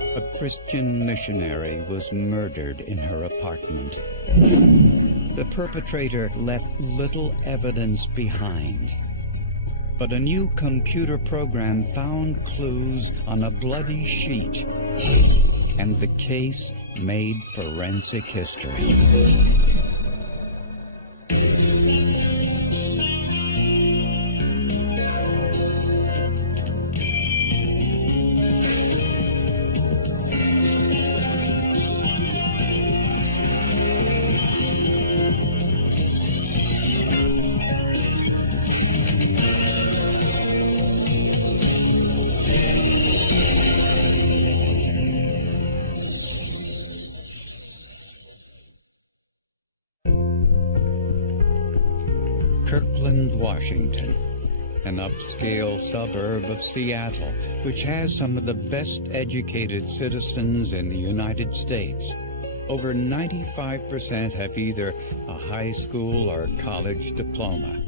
A Christian missionary was murdered in her apartment. The perpetrator left little evidence behind, but a new computer program found clues on a bloody sheet, and the case made forensic history. Kirkland, Washington, an upscale suburb of Seattle, which has some of the best educated citizens in the United States. Over 95% have either a high school or college diploma.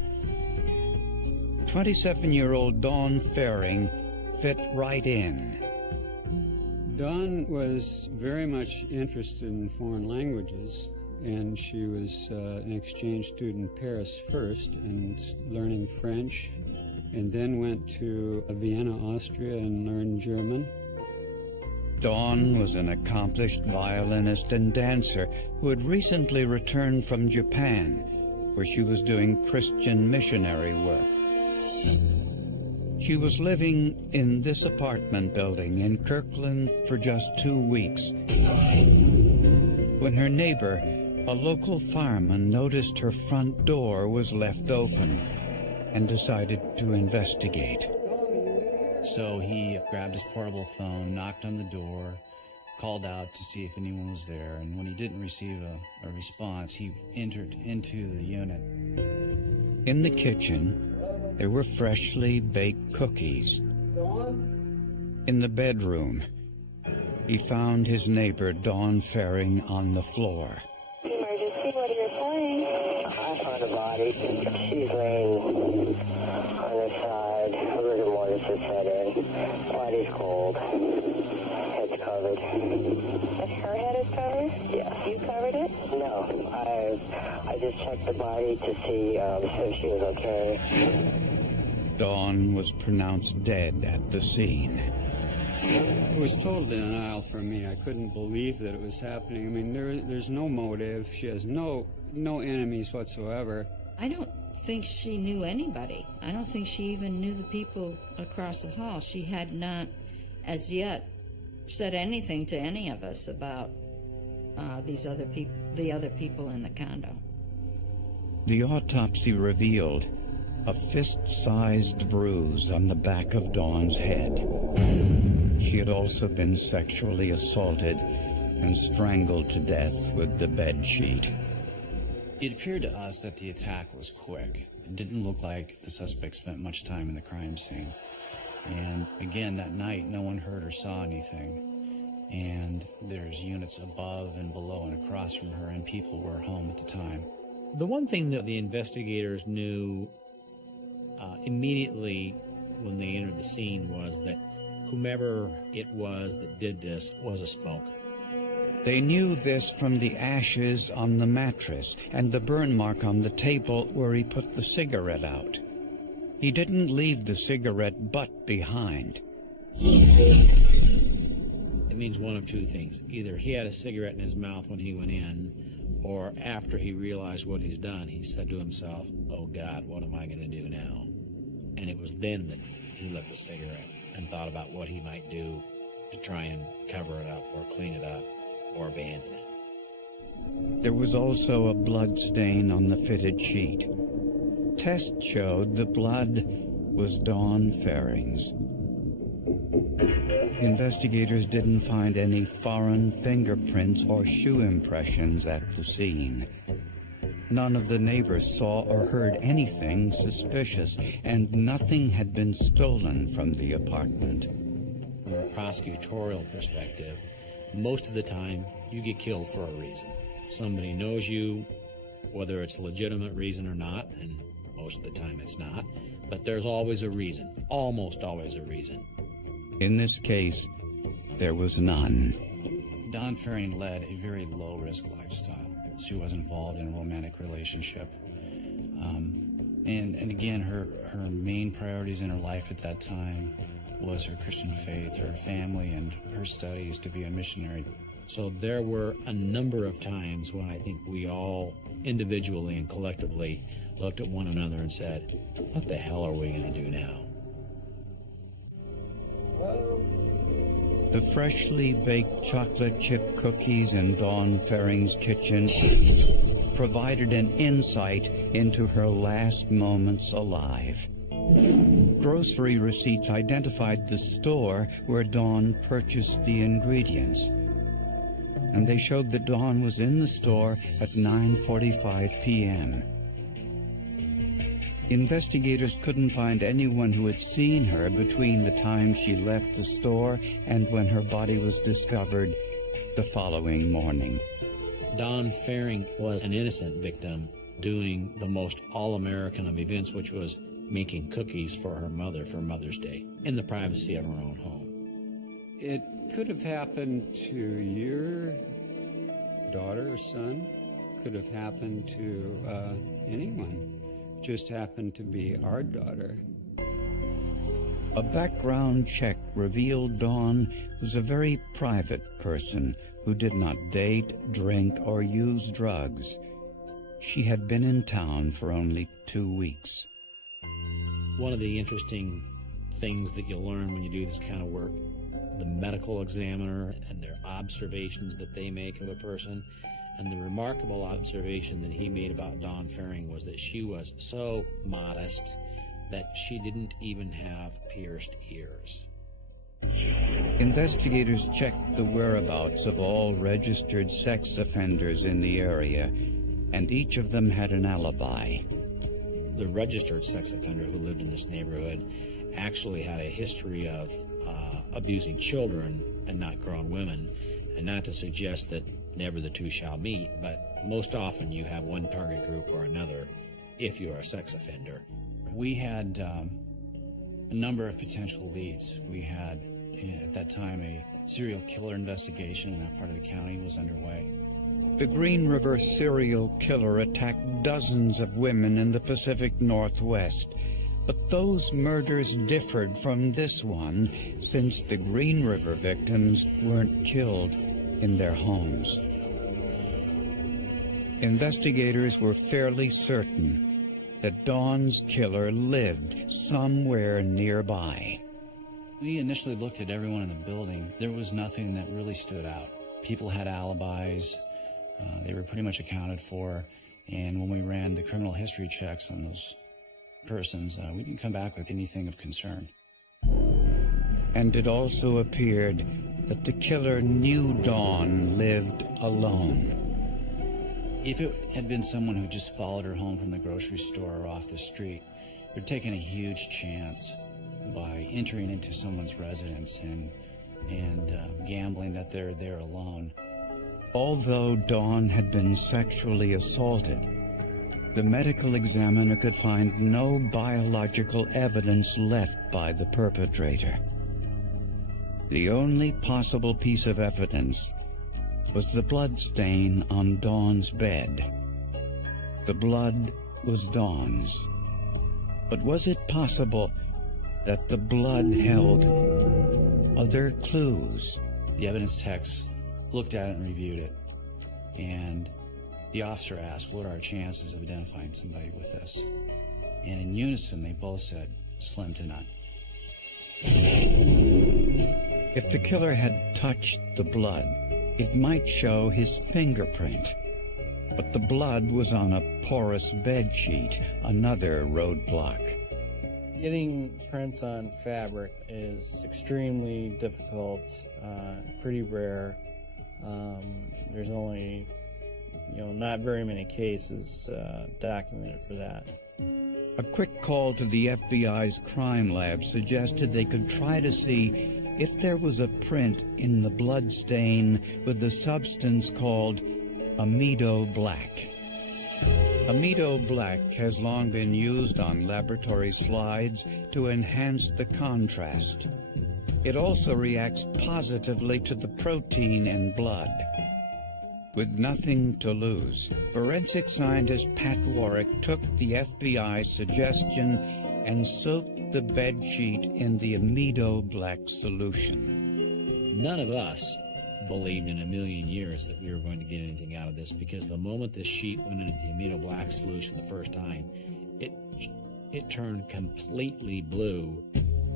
27-year-old Dawn Fehring fit right in. Dawn was very much interested in foreign languages, and she was an exchange student in Paris first and learning French, and then went to Vienna, Austria, and learned German. Dawn was an accomplished violinist and dancer who had recently returned from Japan, where she was doing Christian missionary work. She was living in this apartment building in Kirkland for just 2 weeks when her neighbor, a local fireman, noticed her front door was left open and decided to investigate. So he grabbed his portable phone, knocked on the door, called out to see if anyone was there, and when he didn't receive a response, he entered into the unit. In the kitchen, there were freshly baked cookies. In the bedroom, he found his neighbor, Dawn Fehring, on the floor. Emergency, what are you reporting? I found a body. She's laying on her side. Rigor mortis has set in. Body's cold. Head's covered. Her head is covered? Yeah. You covered it? No. I just checked the body to see if she was okay. Dawn was pronounced dead at the scene. It was total denial for me. I couldn't believe that it was happening. I mean, there's no motive. She has no enemies whatsoever. I don't think she knew anybody. I don't think she even knew the people across the hall. She had not, as yet, said anything to any of us about the other people in the condo. The autopsy revealed a fist-sized bruise on the back of Dawn's head. She had also been sexually assaulted and strangled to death with the bed sheet. It appeared to us that the attack was quick. It didn't look like the suspect spent much time in the crime scene. And again, that night, no one heard or saw anything. And there's units above and below and across from her, and people were home at the time. The one thing that the investigators knew immediately when they entered the scene was that whomever it was that did this was a smoker. They knew this from the ashes on the mattress and the burn mark on the table where he put the cigarette out. He didn't leave the cigarette butt behind. It means one of two things. Either he had a cigarette in his mouth when he went in, or after he realized what he's done, he said to himself, "Oh God, what am I going to do now?" And it was then that he lit the cigarette and thought about what he might do to try and cover it up or clean it up or abandon it. There was also a blood stain on the fitted sheet. Tests showed the blood was Dawn Fehring's. Investigators didn't find any foreign fingerprints or shoe impressions at the scene. None of the neighbors saw or heard anything suspicious, and nothing had been stolen from the apartment. From a prosecutorial perspective, most of the time you get killed for a reason. Somebody knows you, whether it's a legitimate reason or not, and most of the time it's not, but there's always a reason, almost always a reason. In this case, there was none. Dawn Fairing led a very low-risk lifestyle. She was involved in a romantic relationship. And again, her main priorities in her life at that time was her Christian faith, her family, and her studies to be a missionary. So there were a number of times when I think we all individually and collectively looked at one another and said, what the hell are we going to do now? The freshly baked chocolate chip cookies in Dawn Fairing's kitchen provided an insight into her last moments alive. Grocery receipts identified the store where Dawn purchased the ingredients, and they showed that Dawn was in the store at 9:45 p.m. Investigators couldn't find anyone who had seen her between the time she left the store and when her body was discovered the following morning. Dawn Fairing was an innocent victim doing the most all-American of events, which was making cookies for her mother for Mother's Day in the privacy of her own home. It could have happened to your daughter or son, could have happened to anyone. Just happened to be our daughter. A background check revealed Dawn was a very private person who did not date, drink, or use drugs. She had been in town for only 2 weeks. One of the interesting things that you'll learn when you do this kind of work, the medical examiner and their observations that they make of a person, and the remarkable observation that he made about Dawn Fairing was that she was so modest that she didn't even have pierced ears. Investigators checked the whereabouts of all registered sex offenders in the area, and each of them had an alibi. The registered sex offender who lived in this neighborhood actually had a history of abusing children and not grown women, and not to suggest that never the two shall meet, but most often you have one target group or another if you're a sex offender. We had a number of potential leads. We had, at that time, a serial killer investigation in that part of the county was underway. The Green River serial killer attacked dozens of women in the Pacific Northwest, but those murders differed from this one since the Green River victims weren't killed in their homes. Investigators were fairly certain that Dawn's killer lived somewhere nearby. We initially looked at everyone in the building. There was nothing that really stood out. People had alibis. They were pretty much accounted for. And when we ran the criminal history checks on those persons, we didn't come back with anything of concern. And it also appeared that the killer knew Dawn lived alone. If it had been someone who just followed her home from the grocery store or off the street, they're taking a huge chance by entering into someone's residence and gambling that they're there alone. Although Dawn had been sexually assaulted, the medical examiner could find no biological evidence left by the perpetrator. The only possible piece of evidence was the blood stain on Dawn's bed. The blood was Dawn's. But was it possible that the blood held other clues? The evidence techs looked at it and reviewed it, and the officer asked, what are our chances of identifying somebody with this? And in unison, they both said, slim to none. If the killer had touched the blood, it might show his fingerprint. But the blood was on a porous bed sheet, another roadblock. Getting prints on fabric is extremely difficult, pretty rare. There's only, not very many cases documented for that. A quick call to the FBI's crime lab suggested they could try to see if there was a print in the blood stain with the substance called amido black. Amido black has long been used on laboratory slides to enhance the contrast. It also reacts positively to the protein in blood. With nothing to lose, forensic scientist Pat Warwick took the FBI's suggestion and soaked the bedsheet in the Amido Black solution. None of us believed in a million years that we were going to get anything out of this, because the moment this sheet went into the Amido Black solution the first time, it turned completely blue.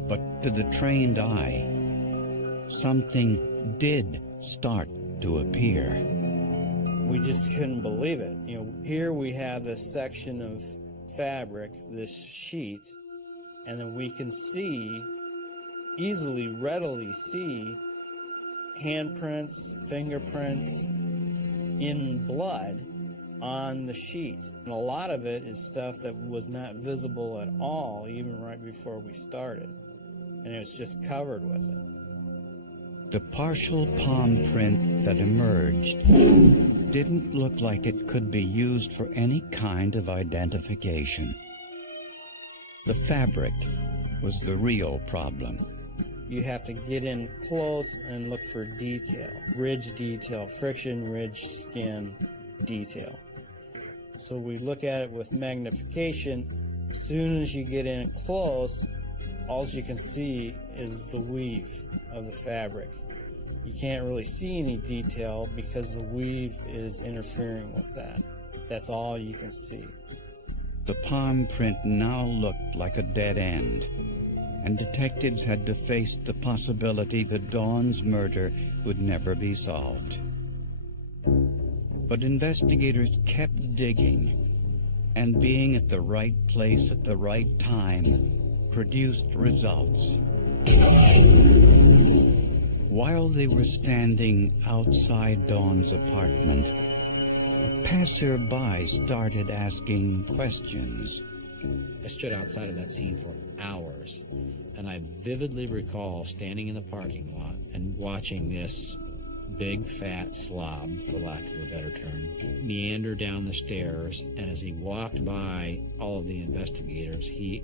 But to the trained eye, something did start to appear. We just couldn't believe it. Here we have this section of fabric, this sheet, and then we can readily see handprints, fingerprints in blood on the sheet. And a lot of it is stuff that was not visible at all, even right before we started. And it was just covered with it. The partial palm print that emerged didn't look like it could be used for any kind of identification. The fabric was the real problem. You have to get in close and look for detail, ridge detail, friction ridge skin detail. So we look at it with magnification. As soon as you get in close, all you can see is the weave of the fabric. You can't really see any detail because the weave is interfering with that. That's all you can see. The palm print now looked like a dead end, and detectives had to face the possibility that Dawn's murder would never be solved. But investigators kept digging, and being at the right place at the right time produced results. While they were standing outside Dawn's apartment, a passerby started asking questions. I stood outside of that scene for hours, and I vividly recall standing in the parking lot and watching this big fat slob, for lack of a better term, meander down the stairs, and as he walked by all of the investigators, he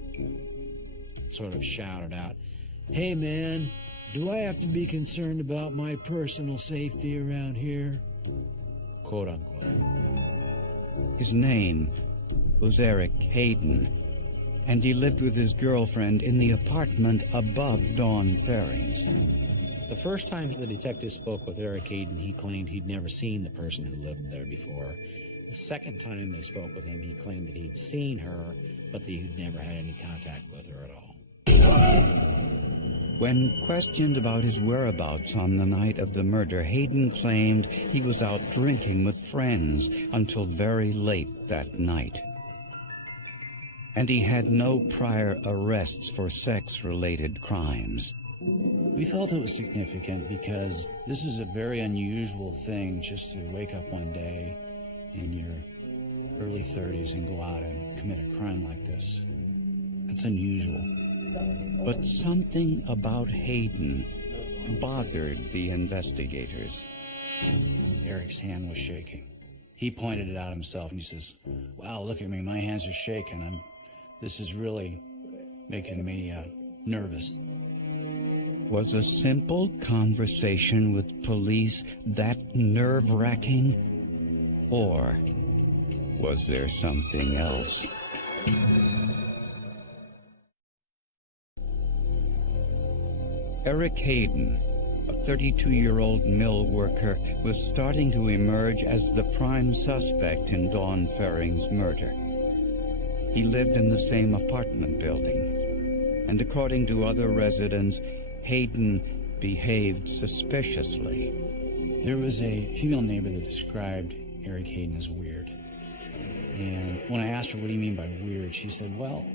sort of shouted out, "Hey man, do I have to be concerned about my personal safety around here?" Quote unquote. His name was Eric Hayden, and he lived with his girlfriend in the apartment above Dawn Ferring's. The first time the detective spoke with Eric Hayden, he claimed he'd never seen the person who lived there before. The second time they spoke with him, he claimed that he'd seen her, but that he'd never had any contact with her at all. When questioned about his whereabouts on the night of the murder, Hayden claimed he was out drinking with friends until very late that night. And he had no prior arrests for sex-related crimes. We felt it was significant because this is a very unusual thing, just to wake up one day in your early 30s and go out and commit a crime like this. That's unusual. But something about Hayden bothered the investigators. Eric's hand was shaking. He pointed it out himself and he says, "Wow, look at me, my hands are shaking. This is really making me nervous." Was a simple conversation with police that nerve-wracking? Or was there something else? Eric Hayden, a 32-year-old mill worker, was starting to emerge as the prime suspect in Dawn Ferring's murder. He lived in the same apartment building, and according to other residents, Hayden behaved suspiciously. There was a female neighbor that described Eric Hayden as weird. And when I asked her, "What do you mean by weird?" she said, "Well,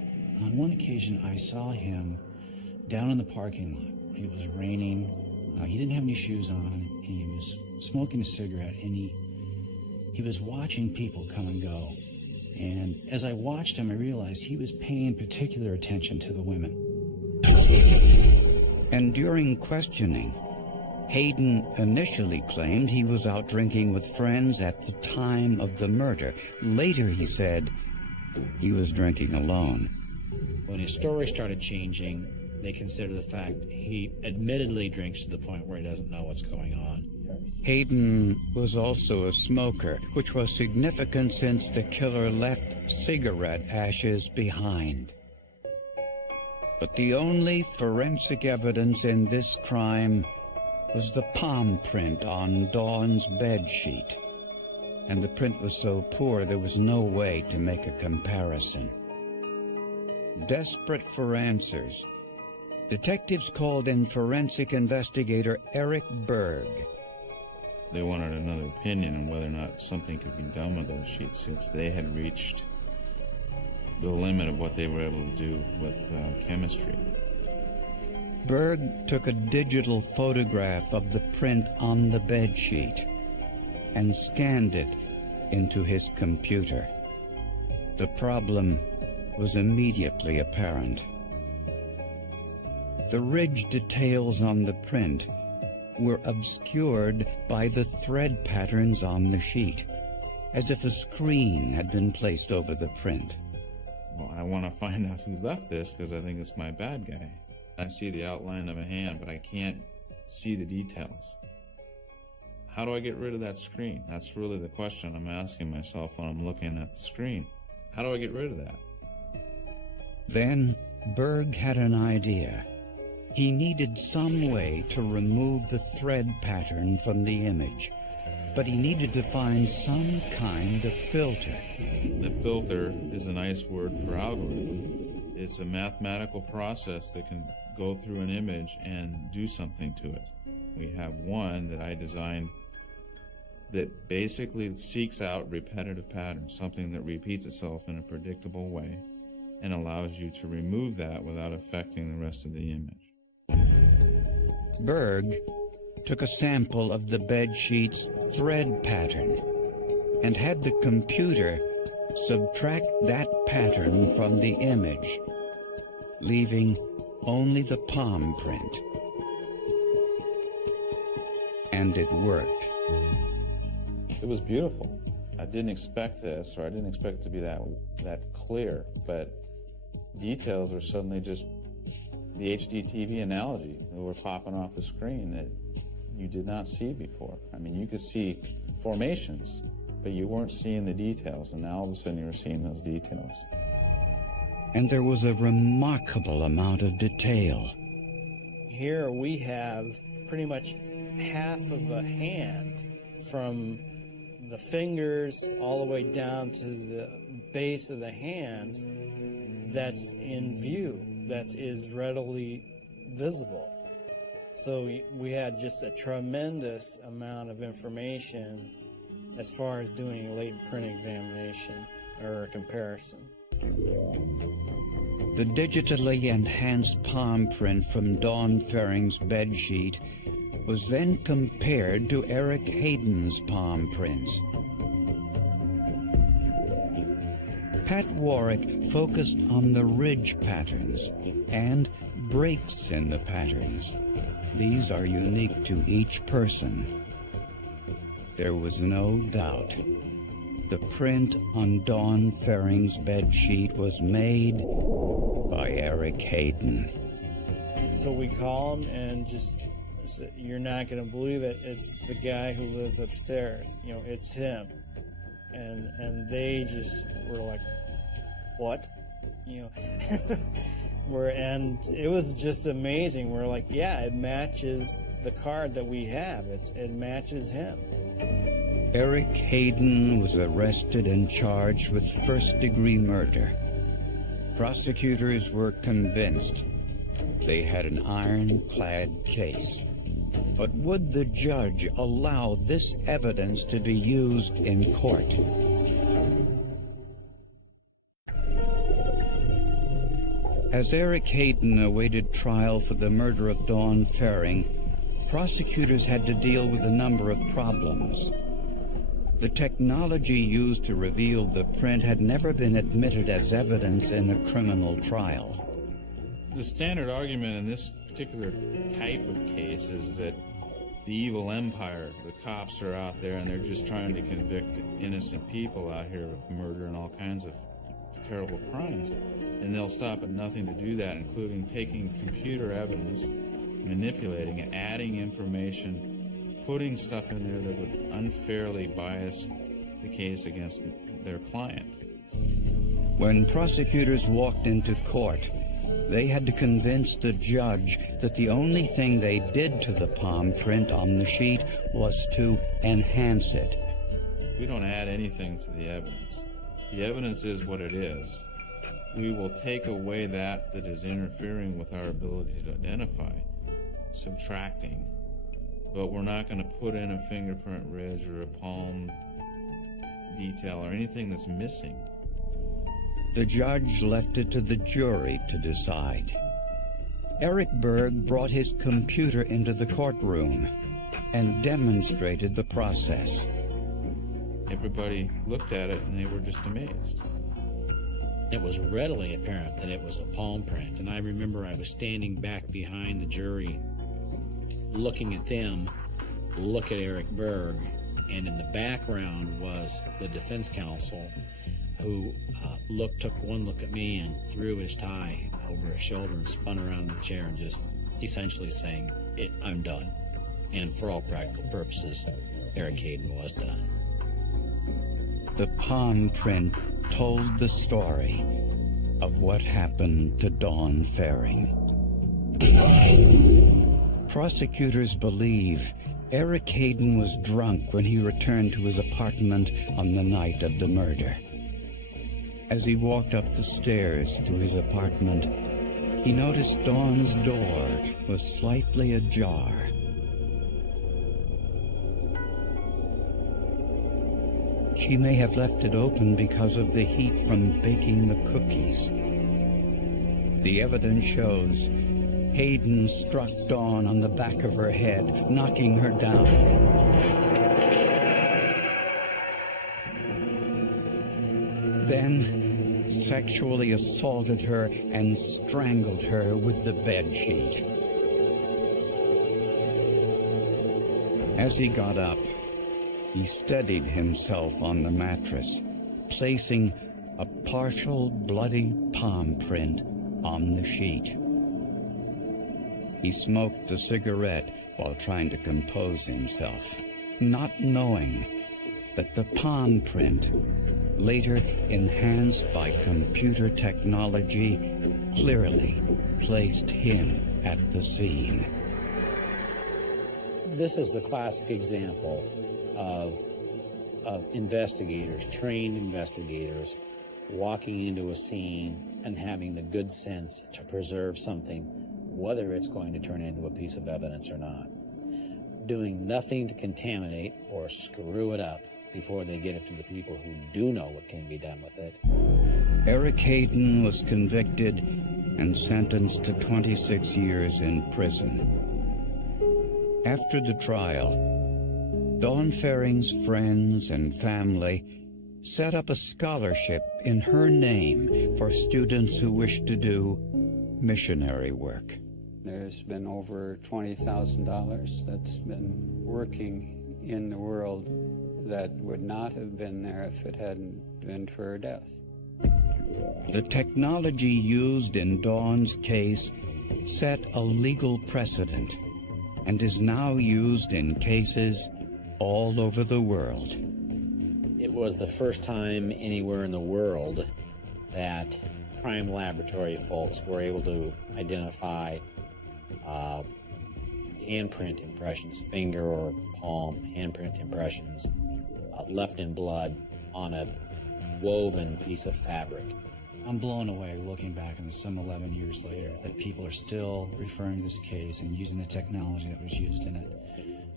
on one occasion I saw him down in the parking lot. It was raining. He didn't have any shoes on. He was smoking a cigarette, and he was watching people come and go. And as I watched him, I realized he was paying particular attention to the women." And during questioning, Hayden initially claimed he was out drinking with friends at the time of the murder. Later, he said he was drinking alone. When his story started changing, They consider the fact he admittedly drinks to the point where he doesn't know what's going on. Hayden was also a smoker, which was significant since the killer left cigarette ashes behind. But the only forensic evidence in this crime was the palm print on Dawn's bed sheet. And the print was so poor there was no way to make a comparison. Desperate for answers, detectives called in forensic investigator Eric Berg. They wanted another opinion on whether or not something could be done with those sheets, since they had reached the limit of what they were able to do with chemistry. Berg took a digital photograph of the print on the bed sheet and scanned it into his computer. The problem was immediately apparent. The ridge details on the print were obscured by the thread patterns on the sheet, as if a screen had been placed over the print. Well, I want to find out who left this because I think it's my bad guy. I see the outline of a hand, but I can't see the details. How do I get rid of that screen? That's really the question I'm asking myself when I'm looking at the screen. How do I get rid of that? Then Berg had an idea. He needed some way to remove the thread pattern from the image, but he needed to find some kind of filter. The filter is a nice word for algorithm. It's a mathematical process that can go through an image and do something to it. We have one that I designed that basically seeks out repetitive patterns, something that repeats itself in a predictable way, and allows you to remove that without affecting the rest of the image. Berg took a sample of the bedsheet's thread pattern and had the computer subtract that pattern from the image, leaving only the palm print. And it worked. It was beautiful. I didn't expect this, or I didn't expect it to be that clear, but details are suddenly just the HDTV analogy that were popping off the screen that you did not see before. I mean, you could see formations, but you weren't seeing the details, and now all of a sudden you were seeing those details. And there was a remarkable amount of detail. Here we have pretty much half of a hand, from the fingers all the way down to the base of the hand, that's in view, that is readily visible. So we had just a tremendous amount of information as far as doing a latent print examination or a comparison. The digitally enhanced palm print from Dawn Fering's bedsheet was then compared to Eric Hayden's palm prints. Pat Warwick focused on the ridge patterns and breaks in the patterns. These are unique to each person. There was no doubt. The print on Dawn Fering's bedsheet was made by Eric Hayden. So we call him and just said, "You're not going to believe it. It's the guy who lives upstairs. You know, it's him." And they just were like, "What?" You know, and it was just amazing. We're like, "Yeah, it matches the card that we have. It matches him." Eric Hayden was arrested and charged with first-degree murder. Prosecutors were convinced they had an ironclad case. But would the judge allow this evidence to be used in court? As Eric Hayden awaited trial for the murder of Dawn Fering, prosecutors had to deal with a number of problems. The technology used to reveal the print had never been admitted as evidence in a criminal trial. The standard argument in this particular type of case is that the evil empire, the cops are out there and they're just trying to convict innocent people out here of murder and all kinds of terrible crimes. And they'll stop at nothing to do that, including taking computer evidence, manipulating it, adding information, putting stuff in there that would unfairly bias the case against their client. When prosecutors walked into court, they had to convince the judge that the only thing they did to the palm print on the sheet was to enhance it. We don't add anything to the evidence. The evidence is what it is. We will take away that is interfering with our ability to identify, subtracting, but we're not going to put in a fingerprint ridge or a palm detail or anything that's missing. The judge left it to the jury to decide. Eric Berg brought his computer into the courtroom and demonstrated the process. Everybody looked at it and they were just amazed. It was readily apparent that it was a palm print, and I remember I was standing back behind the jury looking at them look at Eric Berg, and in the background was the defense counsel who took one look at me and threw his tie over his shoulder and spun around in the chair and just essentially saying, I'm done. And for all practical purposes, Eric Hayden was done. The palm print told the story of what happened to Dawn Faring. Prosecutors believe Eric Hayden was drunk when he returned to his apartment on the night of the murder. As he walked up the stairs to his apartment, he noticed Dawn's door was slightly ajar. She may have left it open because of the heat from baking the cookies. The evidence shows Hayden struck Dawn on the back of her head, knocking her down. Then sexually assaulted her and strangled her with the bedsheet. As he got up, he steadied himself on the mattress, placing a partial bloody palm print on the sheet. He smoked a cigarette while trying to compose himself, not knowing that the palm print, later enhanced by computer technology, clearly placed him at the scene. This is the classic example of investigators, trained investigators, walking into a scene and having the good sense to preserve something, whether it's going to turn into a piece of evidence or not. Doing nothing to contaminate or screw it up before they get it to the people who do know what can be done with it. Eric Hayden was convicted and sentenced to 26 years in prison. After the trial, Dawn Faring's friends and family set up a scholarship in her name for students who wish to do missionary work. There's been over $20,000 that's been working in the world that would not have been there if it hadn't been for her death. The technology used in Dawn's case set a legal precedent and is now used in cases all over the world. It was the first time anywhere in the world that crime laboratory folks were able to identify handprint impressions, finger or palm handprint impressions left in blood on a woven piece of fabric. I'm blown away looking back on this some 11 years later that people are still referring to this case and using the technology that was used in it.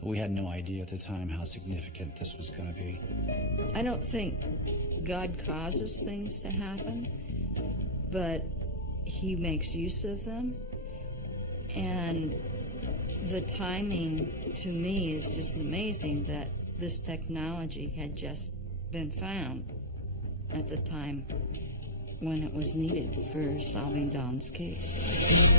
But we had no idea at the time how significant this was going to be. I don't think God causes things to happen, but He makes use of them. And the timing, to me, is just amazing that this technology had just been found at the time when it was needed for solving Dawn's case.